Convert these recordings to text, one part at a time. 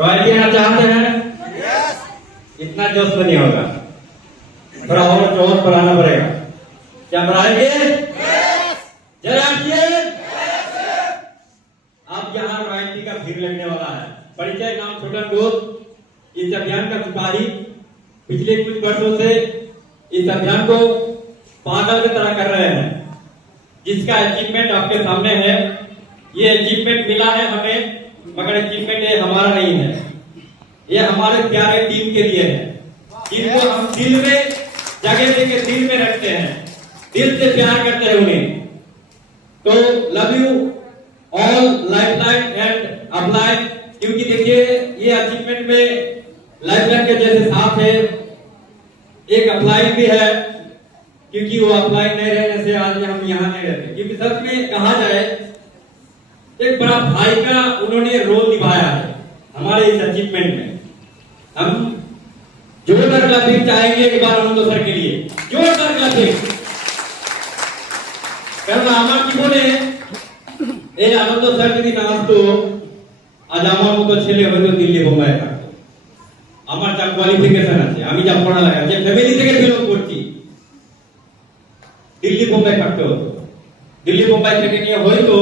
Royalty आना चाहते हैं? इतना जोश तो नहीं होगा, थोड़ा और जोश बढ़ाना पड़ेगा। क्या बढ़ाएंगे? जरा अब यहाँ रॉयल्टी का भीड़ लगने वाला है। परिचय, नाम छोटा दोस्त। इस अभियान का सिपाही पिछले कुछ वर्षों से इस अभियान को पागल की तरह कर रहे हैं, जिसका अचीवमेंट आपके सामने है। ये अचीवमेंट मिला है हमें, मगर अचीवमेंट ये हमारा नहीं है, ये हमारे प्यारे टीम के लिए है, जिनको हम दिल में जगह देके दिल में रखते हैं, दिल से प्यार करते हैं उन्हें। तो love you all lifeline and upline, क्योंकि देखिए ये अचीवमेंट में लाइफलाइन के जैसे साथ है, एक अपलाइन भी है, क्योंकि वो अपलाइन नहीं रहने से आज हम यहाँ नहीं रहते। क्योंकि सच में कहा जाए, एक बड़ा भाई का उन्होंने रोल निभाया है हमारे इस अचीवमेंट में। हम जोरदार क्लैपिंग चाहेंगे एक बार आनंद सर के लिए, जोरदार क्लैपिंग करना। আমার জীবনে এই আনন্দ স্যার যদি না আসতো, আজ আমার মতো ছেলে হয়তো দিল্লি বোম্বাই থাকতো। আমার যা কোয়ালিফিকেশন আছে, আমি যা পড়ালেখা, যে ফ্যামিলি থেকে বিলং করছি, দিল্লি বোম্বাই থাকতে হতো। দিল্লি বোম্বাই থেকে নিয়ে হয়তো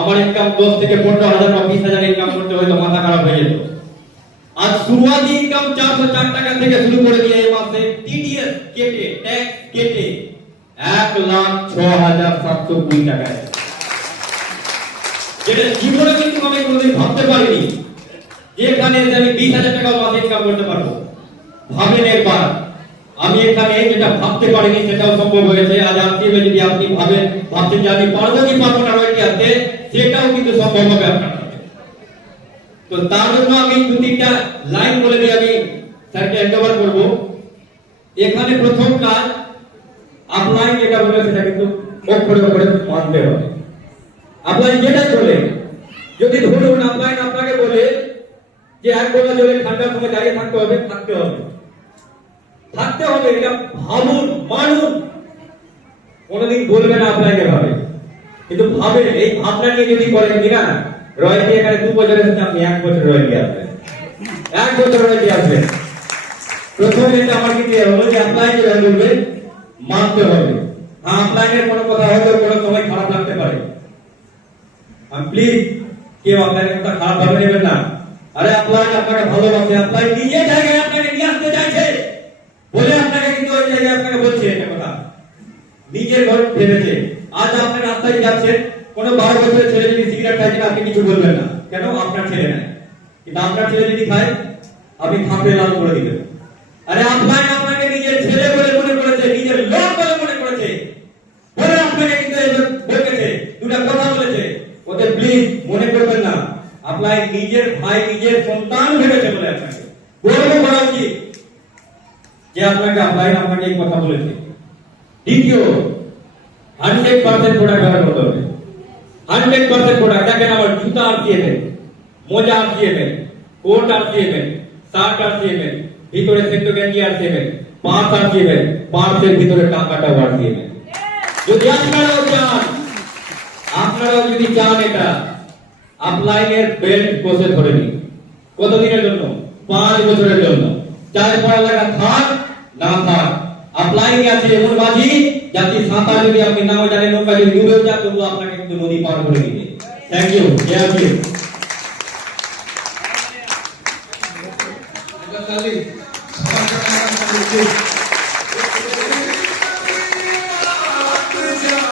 আমার ইনকাম 10 থেকে 15,000 বা 20,000 ইনকাম করতে হয়তো মাথা খারাপ হয়ে যেত। আজ শুরুয়াতি ইনকাম 404 টাকা থেকে শুরু করে দিয়ে এই মাসে টিডিএস কেটে, ট্যাক্স কেটে 1,06,720 টাকায়, যেটা জীবনে কিন্তু আমি কোনোদিন ভাবতে পারিনি যে এখানে আমি 20,000 টাকা মাসে ইনকাম করতে পারবো। ভাবেন একবার, আমি এখানে যেটা ভাবতে পারিনি সেটাও সম্ভব হয়েছে। আজ আপনি যদি আপনি ভাবছেন যে আমি পারবো কি পারবো না রয়েছে আছে, সেটাও কিন্তু সম্ভব হবে আপনার। তো তার জন্য আমি 2-3টা লাইন বলে দিয়ে আমি স্যারকে হ্যান্ডওভার করবো। এখানে প্রথম কাজ, আপলাইন যেটা বলে সেটা কিন্তু অক্ষরে অক্ষরে মানতে হবে। আপলাইন যেটা চলে, যদি ধরুন আপলাইন আপনাকে বলে যে 1 গোলা জলে ঠান্ডার সময় দাঁড়িয়ে থাকতে হবে, থাকতে হবে, থাকতে হবে, এটা ভাবুন, মানুন। কোনদিন বলবে না আপনাকে ভাবে, কিন্তু ভাবে। এই ভাবনা নিয়ে যদি করেন কিনা, রয়্যালটি এখানে 2 বছরের সাথে আপনি 1 বছর রয়্যালটি আসবেন, 1 বছর রয়্যালটি আসবেন। প্রথমে এটা আমার কি হলো যে অ্যাপ্লাই করে বলবে মানতে হবে। হ্যাঁ, অ্যাপ্লাইয়ের কোনো কথা হয়তো কোনো সময় খারাপ লাগতে পারে, প্লিজ কেউ আপনাকে কথা খারাপ ভাবে নেবেন না। আরে অ্যাপ্লাই আপনাকে ভালোবাসে, অ্যাপ্লাই নিজের জায়গায় আপনাকে নিয়ে আসতে চাইছে বলে আপনাকে কিন্তু ওই জায়গায় আপনাকে বলছে এটা কথা, নিজের ঘর ভেবেছে। আজ আপনি রাস্তায় যাচ্ছেন, কোনো 12 বছরের ছেলে যদি সিগারেট খায়, আপনি কিছু বলবেন না, কেন? আপনার ছেলে না। কিন্তু আপনার ছেলে যদি খায়, আপনি থাপড়ে লাল করে দিবেন। আরে অ্যাপ্লাই আপনাকে নিজের ছেলে বলে মনে করেছে, নিজের লোক বলে মনে করেছে বলে আপনাকে কিন্তু বলেছে, 2টা কথা বলেছে। ওদের প্লিজ মনে করবেন না, অ্যাপ্লাই নিজের ভাই, নিজের সন্তান ভেবেছে বলে আপনাকে গর্ব করা উচিত যে আপনাকে অ্যাপ্লাই আপনাকে এই কথা বলেছে। দ্বিতীয়, 100% প্রোডাক্ট ব্যবহার করতে হবে। 100% প্রোডাক্ট। দেখেন, আমার জুতা আর দিয়েবেন, মোজা আর দিয়েবেন, কোট আর দিয়েবেন, শার্ট আর দিয়েবেন, ভিতরে সেন্টো গেঞ্জি আর দিয়েবেন, পাঁচ আর দিয়েবেন, পাঁচের ভিতরে টাকাটা আর দিয়েবেন। যদি আপনারাও যদি চান এটা, আপলাইনের বেল্ট কোষে ধরে নিন। কতদিনের জন্য? 5 বছরের জন্য। চাই পড়ালেখা থাক না থাক, আপলাইনে আছে এমন বাজি, যাতে সাঁতার যদি আপনি নাও জানেন, নৌকা যদি ডুবেও যায়, তবু আপনাকে কিন্তু নদী পার করে দিবে। Thank you.